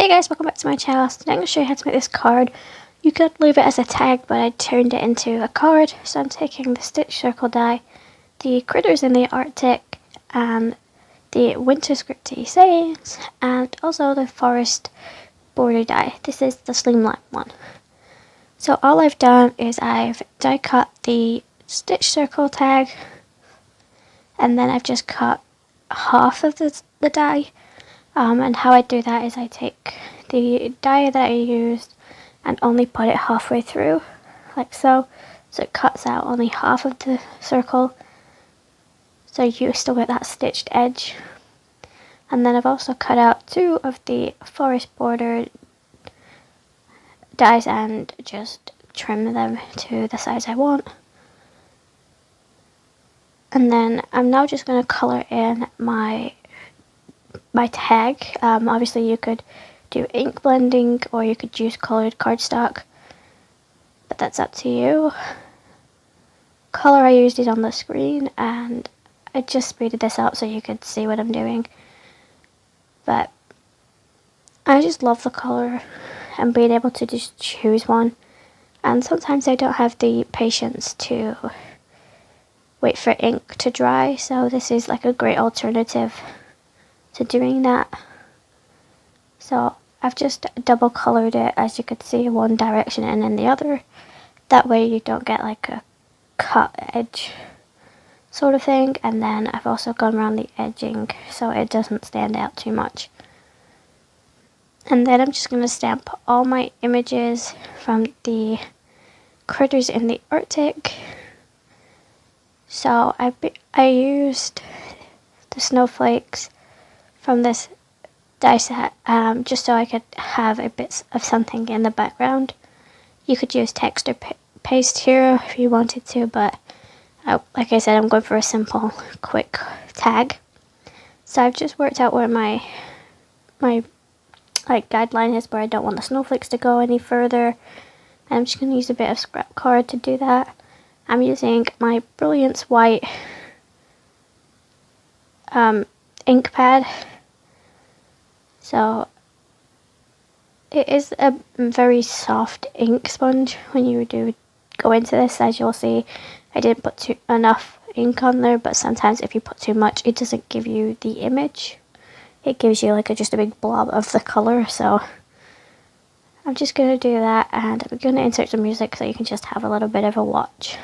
Hey guys, welcome back to my channel. So today I'm going to show you how to make this card. You could leave it as a tag, but I turned it into a card. So I'm taking the Stitch Circle die, the Critters in the Arctic, and the Winter Scripty Sayings, and also the Forest Border die. This is the Slimline one. So all I've done is I've die cut the Stitch Circle tag, and then I've just cut half of the die. And how I do that is I take the die that I used and only put it halfway through, like so. So it cuts out only half of the circle, so you still get that stitched edge. And then I've also cut out 2 of the forest border dies and just trim them to the size I want. And then I'm now just going to colour in my tag. Obviously you could do ink blending or you could use coloured cardstock, but that's up to you. Colour I used is on the screen, and I just speeded this up so you could see what I'm doing. But I just love the colour and being able to just choose one, and sometimes I don't have the patience to wait for ink to dry, so this is like a great alternative to doing that. So I've just double coloured it, as you could see, one direction and then the other. That way you don't get like a cut edge sort of thing. And then I've also gone around the edging so it doesn't stand out too much. And then I'm just going to stamp all my images from the Critters in the Arctic. So I used the snowflakes from this die set, just so I could have a bit of something in the background. You could use text or paste here if you wanted to, but like I said, I'm going for a simple, quick tag. So I've just worked out where my guideline is, where I don't want the snowflakes to go any further. And I'm just going to use a bit of scrap card to do that. I'm using my Brilliance White ink pad. So it is a very soft ink sponge when you do go into this. As you'll see, I didn't put enough ink on there, but sometimes if you put too much, it doesn't give you the image. It gives you like just a big blob of the colour. So I'm just going to do that, and I'm going to insert some music so you can just have a little bit of a watch.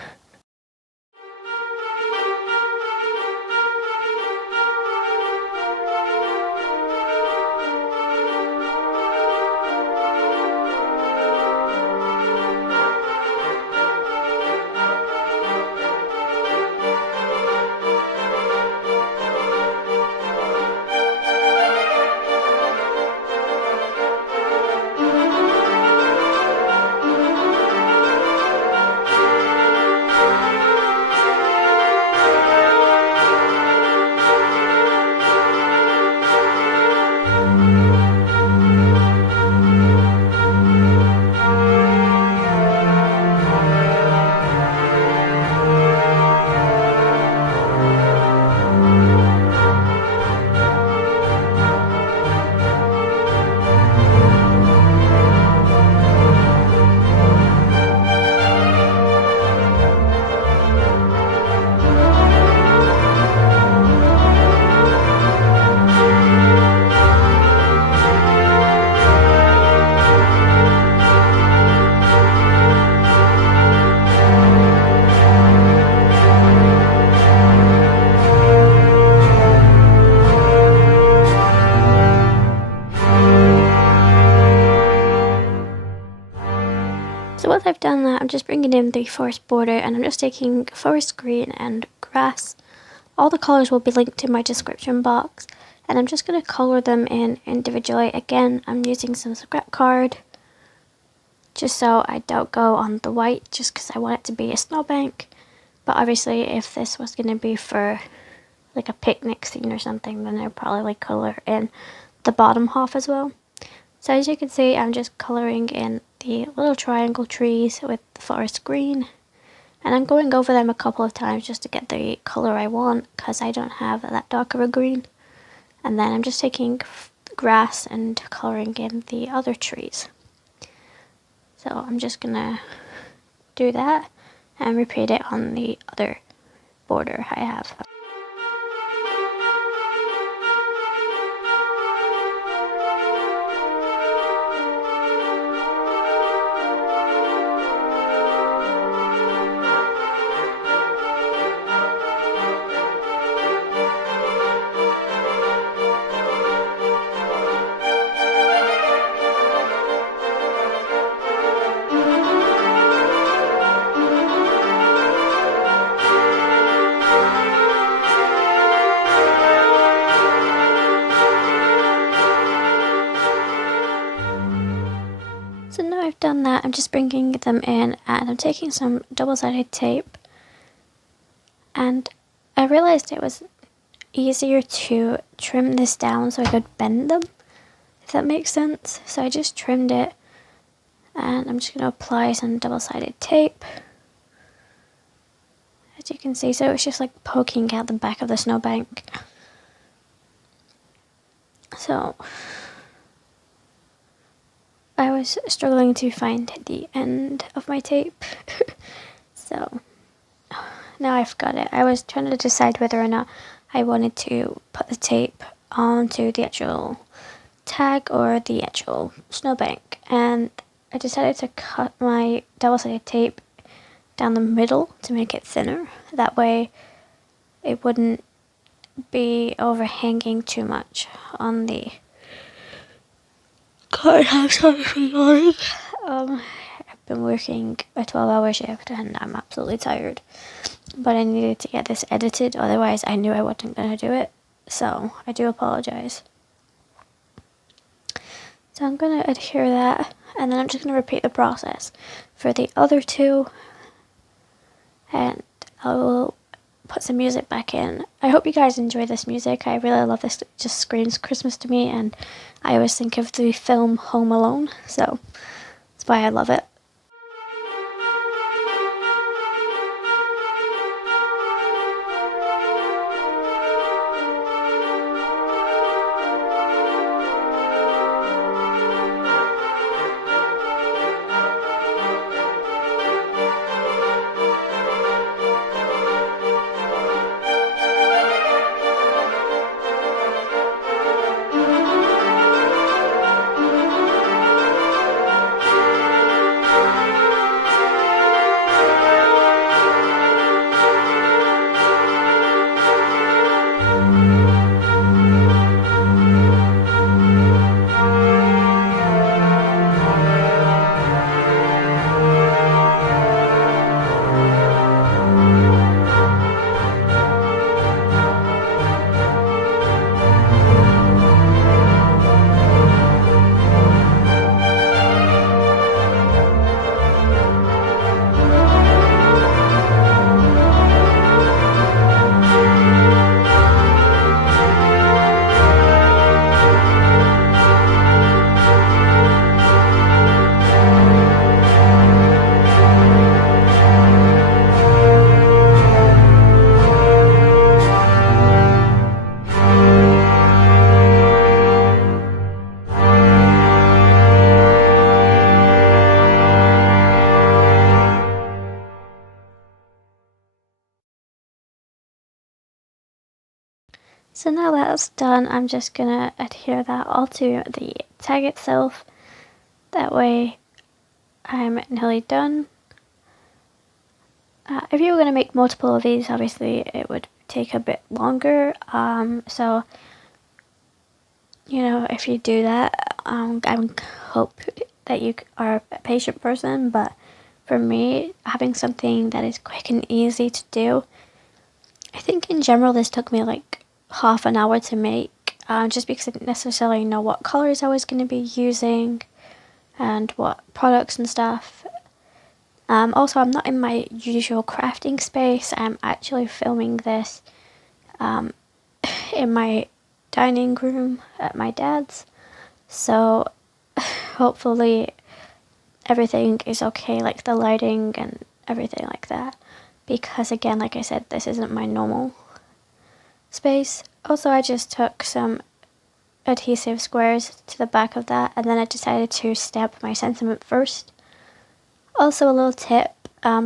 So once I've done that, I'm just bringing in the forest border, and I'm just taking forest green and grass. All the colours will be linked in my description box, and I'm just going to colour them in individually. Again, I'm using some scrap card, just so I don't go on the white, just because I want it to be a snowbank. But obviously, if this was going to be for like a picnic scene or something, then I'd probably colour in the bottom half as well. So as you can see, I'm just colouring in the little triangle trees with the forest green, and I'm going over them a couple of times just to get the colour I want, because I don't have that dark of a green. And then I'm just taking grass and colouring in the other trees. So I'm just gonna do that and repeat it on the other border I have. So now I've done that, I'm just bringing them in and I'm taking some double-sided tape, and I realised it was easier to trim this down so I could bend them, if that makes sense. So I just trimmed it and I'm just going to apply some double-sided tape, as you can see. So it's just like poking out the back of the snowbank. So I was struggling to find the end of my tape. So now I've got it. I was trying to decide whether or not I wanted to put the tape onto the actual tag or the actual snowbank, and I decided to cut my double-sided tape down the middle to make it thinner. That way it wouldn't be overhanging too much on the card. I'm sorry for yawning. I've been working a 12-hour shift and I'm absolutely tired, but I needed to get this edited, otherwise I knew I wasn't going to do it, so I do apologise. So I'm going to adhere that, and then I'm just going to repeat the process for the other two, and I will put some music back in. I hope you guys enjoy this music. I really love this. It just screams Christmas to me, and I always think of the film Home Alone, so that's why I love it. So now that's done, I'm just gonna adhere that all to the tag itself. That way I'm nearly done. If you were going to make multiple of these, obviously it would take a bit longer. So, you know, if you do that, I hope that you are a patient person. But for me, having something that is quick and easy to do, I think in general this took me like half an hour to make, just because I didn't necessarily know what colors I was going to be using and what products and stuff. Also, I'm not in my usual crafting space. I'm actually filming this in my dining room at my dad's. So hopefully everything is okay, like the lighting and everything like that. Because again, like I said, this isn't my normal space. Also, I just took some adhesive squares to the back of that, and then I decided to stamp my sentiment first. Also, a little tip,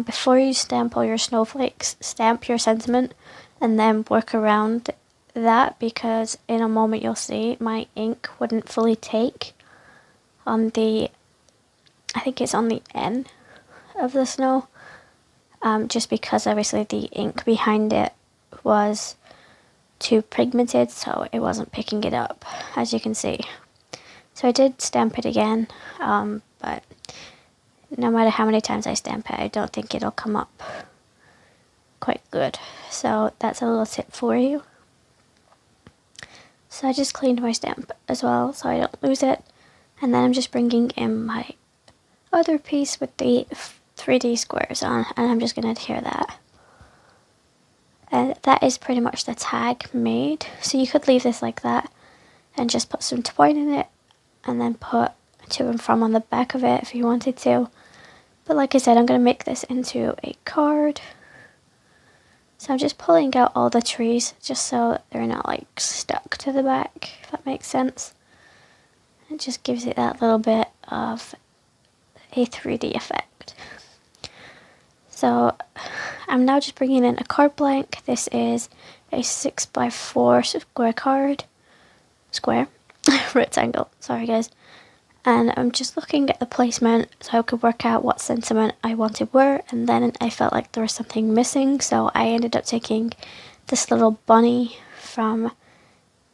before you stamp all your snowflakes, stamp your sentiment and then work around that, because in a moment you'll see my ink wouldn't fully take on the, I think it's on the N of the snow, just because obviously the ink behind it was too pigmented, so it wasn't picking it up, as you can see. So I did stamp it again, but no matter how many times I stamp it, I don't think it'll come up quite good. So that's a little tip for you. So I just cleaned my stamp as well so I don't lose it, and then I'm just bringing in my other piece with the 3D squares on, and I'm just going to adhere that. And that is pretty much the tag made. So you could leave this like that and just put some twine in it and then put to and from on the back of it if you wanted to. But like I said, I'm going to make this into a card. So I'm just pulling out all the trees just so they're not like stuck to the back, if that makes sense. It just gives it that little bit of a 3D effect. So I'm now just bringing in a card blank. This is a 6x4 square card. Square. Rectangle. Sorry guys. And I'm just looking at the placement so I could work out what sentiment I wanted where, and then I felt like there was something missing, so I ended up taking this little bunny from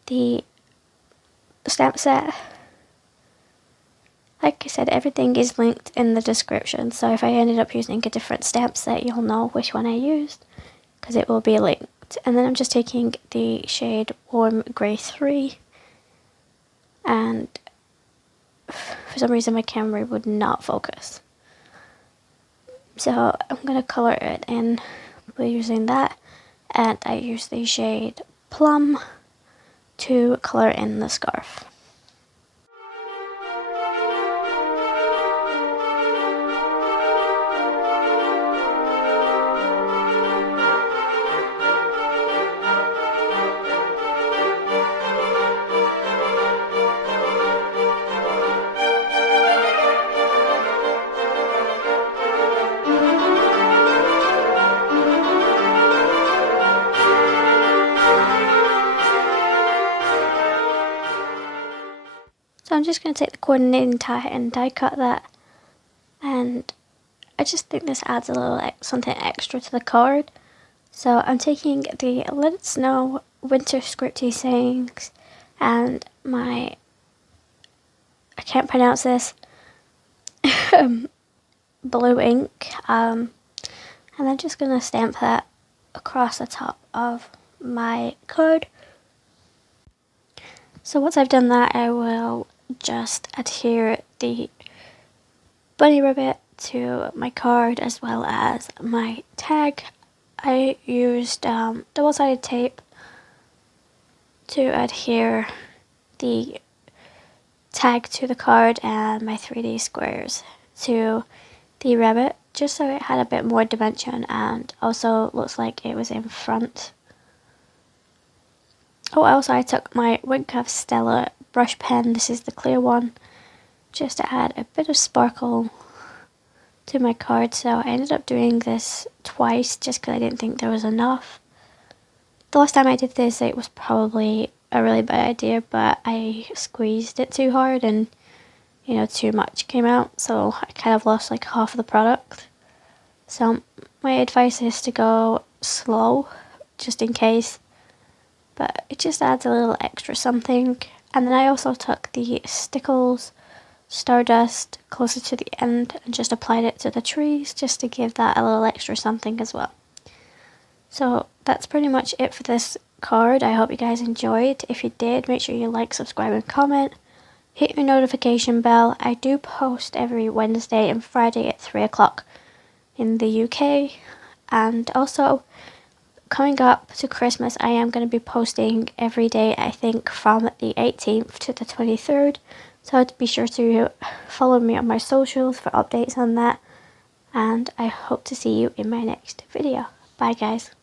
the stamp set. Like I said, everything is linked in the description, so if I ended up using a different stamp set, you'll know which one I used, because it will be linked. And then I'm just taking the shade Warm Grey 3, and for some reason my camera would not focus. So I'm going to colour it in by using that, and I use the shade Plum to colour in the scarf. So I'm just going to take the coordinating die and die cut that, and I just think this adds a little something extra to the card. So I'm taking the Let It Snow Winter Scripty Sayings and my, I can't pronounce this, blue ink, and I'm just going to stamp that across the top of my card. So once I've done that, I will just adhere the bunny ribbit to my card as well as my tag. I used double-sided tape to adhere the tag to the card and my 3D squares to the ribbit, just so it had a bit more dimension and also looks like it was in front. Oh, also I took my Wink of Stella brush pen, this is the clear one, just to add a bit of sparkle to my card. So I ended up doing this twice just because I didn't think there was enough. The last time I did this, it was probably a really bad idea, but I squeezed it too hard and, you know, too much came out, so I kind of lost like half of the product. So my advice is to go slow, just in case, but it just adds a little extra something. And then I also took the Stickles Stardust closer to the end and just applied it to the trees just to give that a little extra something as well. So that's pretty much it for this card. I hope you guys enjoyed. If you did, make sure you like, subscribe and comment. Hit your notification bell. I do post every Wednesday and Friday at 3 o'clock in the UK. And also, coming up to Christmas, I am going to be posting every day, I think, from the 18th to the 23rd. So be sure to follow me on my socials for updates on that. And I hope to see you in my next video. Bye guys.